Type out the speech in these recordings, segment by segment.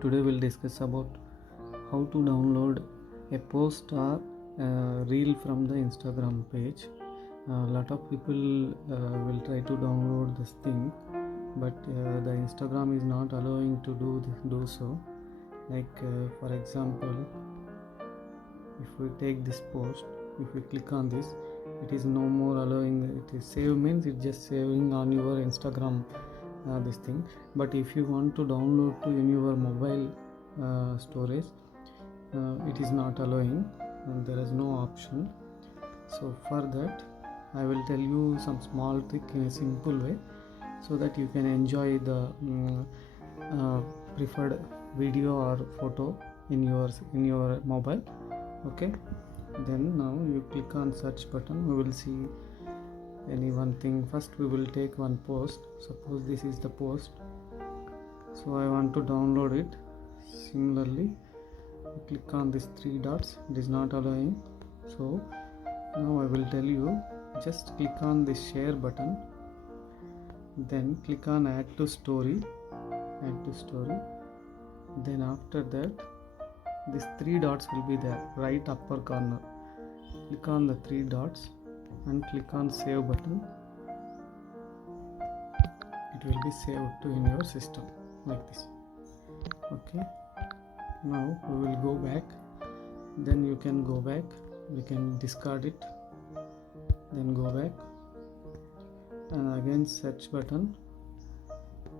Today we'll discuss about how to download a post or reel from the Instagram page. A lot of people will try to download this thing, but the Instagram is not allowing to do so. Like for example, if we take this post, if we click on this, it is no more allowing. It is save means it's just saving on your Instagram this thing. But if you want to download to in your mobile storage, it is not allowing, and there is no option. So for that I will tell you some small trick in a simple way, so that you can enjoy the preferred video or photo in your mobile. Okay, then now you click on search button. We will see any one thing. First we will take one post. Suppose this is the post, so I want to download it. Similarly, click on this three dots. It is not allowing. So now I will tell you, just click on this share button, then click on add to story. Then after that, these three dots will be there, right upper corner. Click on the three dots and click on save button. It will be saved to in your system like this. Okay, now we will go back. Then you can go back, we can discard it, then go back and again search button.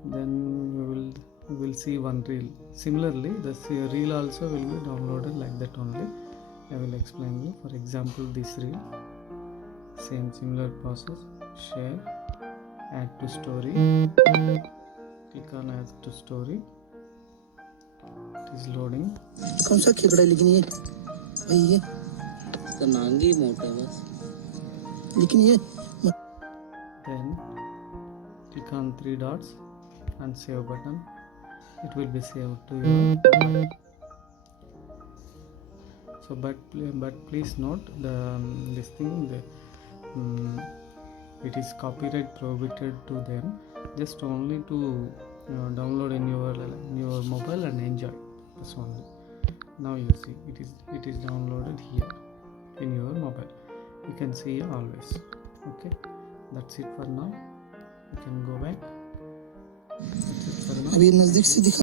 Then we will see one reel. Similarly, the reel also will be downloaded like that only. I will explain you. For example, this reel, same similar process. Share, add to story, click on add to story. It is loading. कौन सा खेकड़ा लेकिन ये भाई ये तो नांगी मोटा बस लेकिन ये Then click on three dots and save button. It will be saved to your mobile. So but please note this thing, it is copyright prohibited to them. Just only to download in your mobile and enjoy. That's only. Now you see it is downloaded here in your mobile. You can see always. Okay, that's it for now. You can go back. That's it for now. अभी नजदीक से दिखा